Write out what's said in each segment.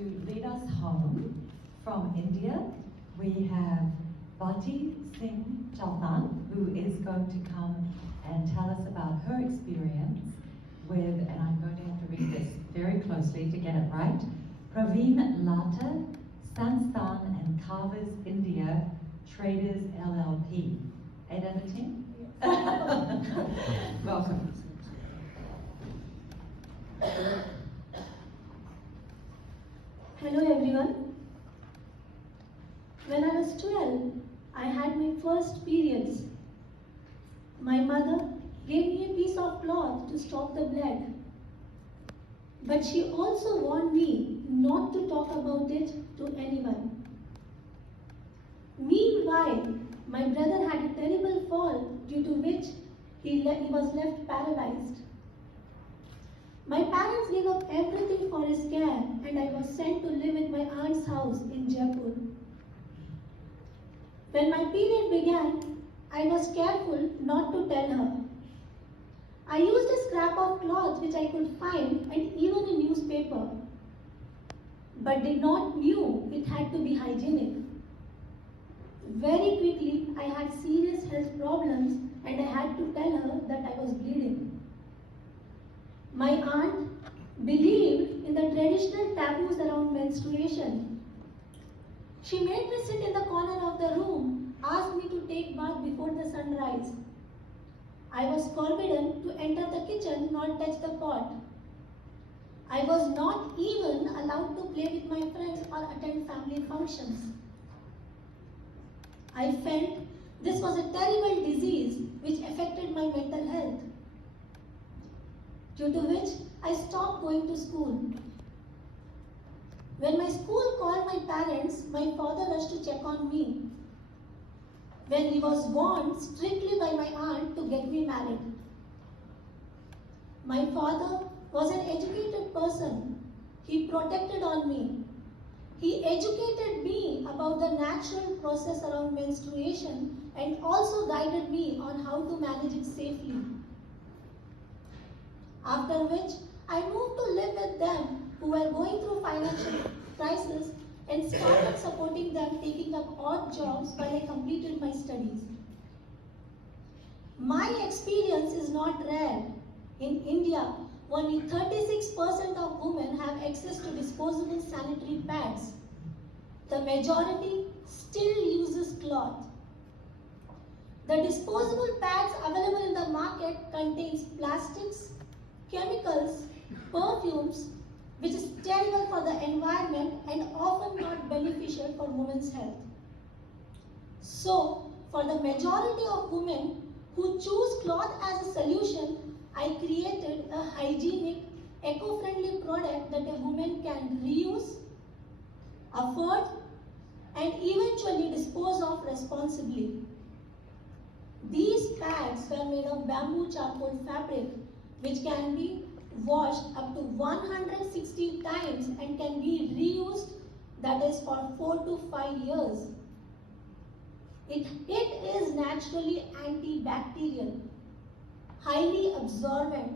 to lead us home from India, we have Bharti who is going to come and tell us about her experience with, and I'm going to have to read this very closely to get it right, Praveen Lata, Sansthan and Carvers India Traders LLP. 8 out of 10? Welcome. Hello everyone. When I was 12, I had my first periods. My mother gave me a piece of cloth to stop the blood. But she also warned me not to talk about it to anyone. Meanwhile, my brother had a terrible fall due to which he was left paralyzed. My parents gave up everything for his care and I was sent to live in my aunt's house in Jaipur. When my period began, I was careful not to tell her. I used a scrap of cloth which I could find and even a newspaper, but did not knew it had to be hygienic. Very quickly, I had serious health problems and I had to tell her that I was bleeding. My aunt believed in the traditional taboos around menstruation. She made me sit in the corner of the room, asked me to take bath before the sunrise. I was forbidden to enter the kitchen nor touch the pot. I was not even allowed to play with my friends or attend family functions. I felt this was a terrible disease which affected my mental health, due to which I stopped going to school. When my school called my parents, my father rushed to check on me, when he was warned strictly by my aunt to get me married. My father was an educated person. He protected on me. He educated me about the natural process around menstruation and also guided me on how to manage it safely. After which, I moved to live with them who were going through financial crisis and started supporting them, taking up odd jobs while I completed my studies. My experience is not rare. In India, only 36% of women have access to disposable sanitary pads. The majority still uses cloth. The disposable pads available in the market contains plastics, chemicals, perfumes, which is terrible for the environment and often not beneficial for women's health. So, for the majority of women who choose cloth as a solution, I created a hygienic, eco-friendly product that a woman can reuse, afford, and eventually dispose of responsibly. These pads were made of bamboo charcoal fabric, which can be washed up to 160 times and can be reused, that is for 4 to 5 years. It is naturally antibacterial, highly absorbent,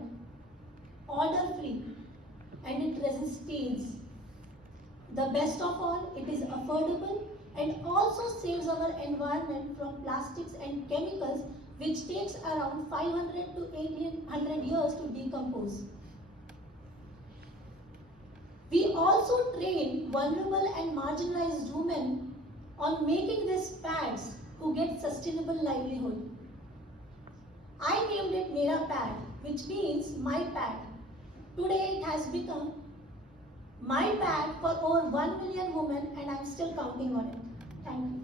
odor-free, and it resists stains. The best of all, it is affordable and also saves our environment from plastics and chemicals, which takes around 500 to 1800 years to decompose. We also train vulnerable and marginalized women on making these pads who get sustainable livelihood. I named it Merapad, which means my pad. Today it has become my pad for over 1 million women and I'm still counting on it. Thank you.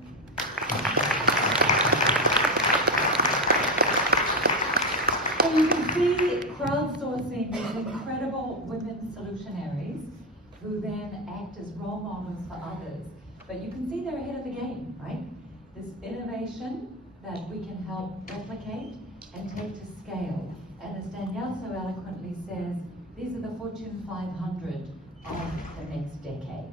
So you can see crowdsourcing these incredible women solutionaries who then act as role models for others. But you can see they're ahead of the game, right? This innovation that we can help replicate and take to scale. And as Danielle so eloquently says, these are the Fortune 500 of the next decade.